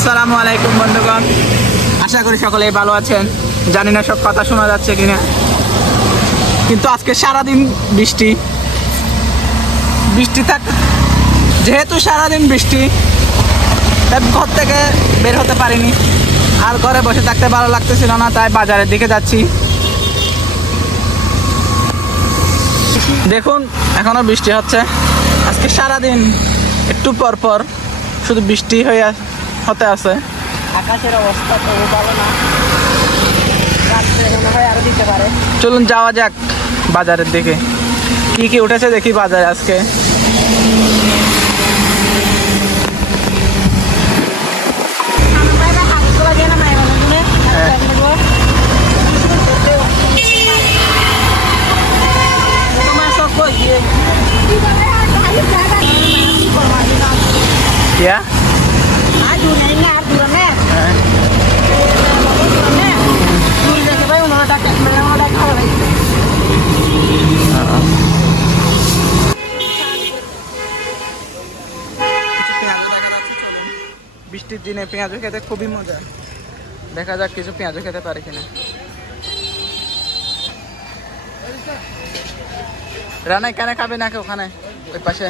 আসসালামু আলাইকুম বন্ধুগণ, আশা করি সকলেই ভালো আছেন। জানি না সব কথা শোনা যাচ্ছে কিনা, কিন্তু আজকে সারাদিন বৃষ্টি থাক, যেহেতু সারাদিন বৃষ্টি, তাই ঘর থেকে বের হতে পারিনি। আর ঘরে বসে থাকতে ভালো লাগতেছিল না, তাই বাজারের দিকে যাচ্ছি। দেখুন এখনো বৃষ্টি হচ্ছে। আজকে সারাদিন একটু পর পর শুধু বৃষ্টি হতে আছে। আকাশের অবস্থা তো ভালো না, রাত্রে মনে হয় আরো দিতে পারে। চলুন যাওয়া যাক বাজারের দিকে, কি কি উঠেছে দেখি বাজারে আজকে। Ya? বৃষ্টির দিনে পেঁয়াজও খেতে খুবই মজা। দেখা যাক কিছু পেঁয়াজও খেতে পারে কিনা। রানা এখানে খাবে নাকি ওখানে ওই পাশে?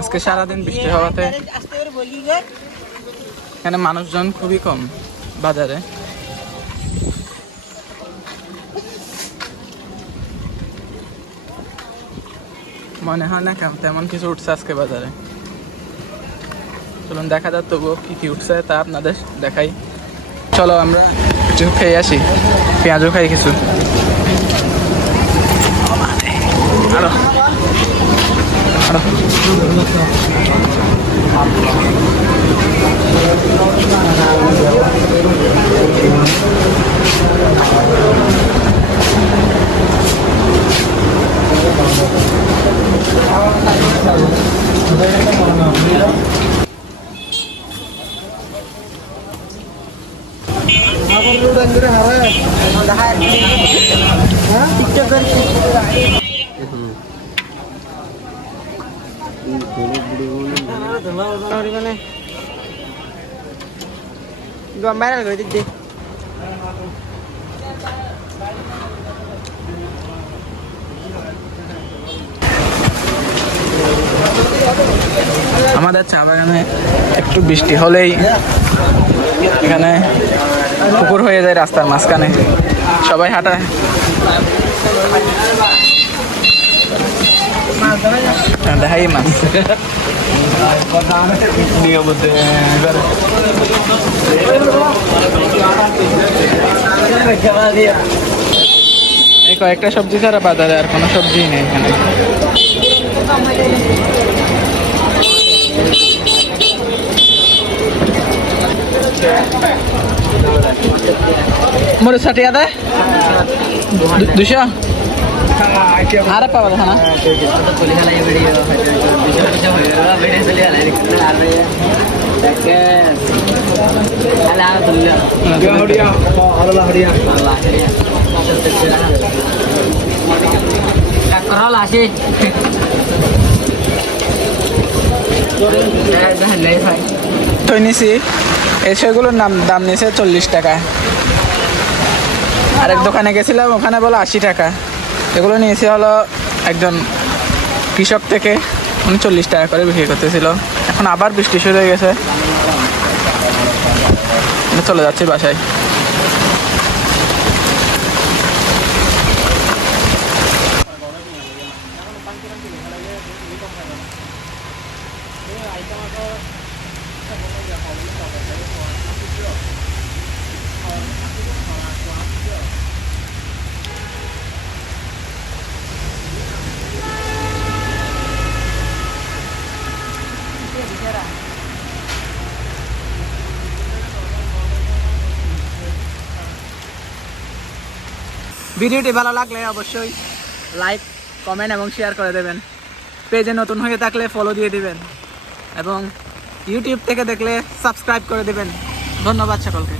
আজকে সারাদিন বৃষ্টি হওয়াতে এখানে মানুষজন খুবই কম বাজারে। মনে হয় না তেমন কিছু উঠছে আজকে বাজারে। চলুন দেখা যাক তবুও কি কি উঠছে তা আপনাদের দেখাই। চলো আমরা কিছু খেয়ে আসি, পেঁয়াজও খাই কিছু। আরো ভাইরাল করে দিচ্ছি। আমাদের চা বাগানে একটু বৃষ্টি হলেই এখানে পুকুর হয়ে যায় রাস্তার মাঝখানে, সবাই হাঁটায়। দেখাই মাছ এই কয়েকটা সবজি ছাড়া বাজারে আর কোনো সবজি নেই এখানে। মোর 60 আদা 200 আরে পাওয়া যায় না। তো নিছি এই সেগুলোর দাম নিয়েছে 40 টাকা। আরেক দোকানে গেছিলাম, ওখানে বলো 80 টাকা। এগুলো নিয়েছি হলো একজন কৃষক থেকে, উনি 40 টাকা করে বিক্রি করতেছিল। এখন আবার বৃষ্টি শুরু হয়ে গেছে, চলে যাচ্ছি বাসায়। ভিডিওটি ভালো লাগলে অবশ্যই লাইক, কমেন্ট এবং শেয়ার করে দেবেন। পেজে নতুন হয়ে থাকলে ফলো দিয়ে দিবেন এবং ইউটিউব থেকে দেখলে সাবস্ক্রাইব করে দেবেন। ধন্যবাদ সকলকে।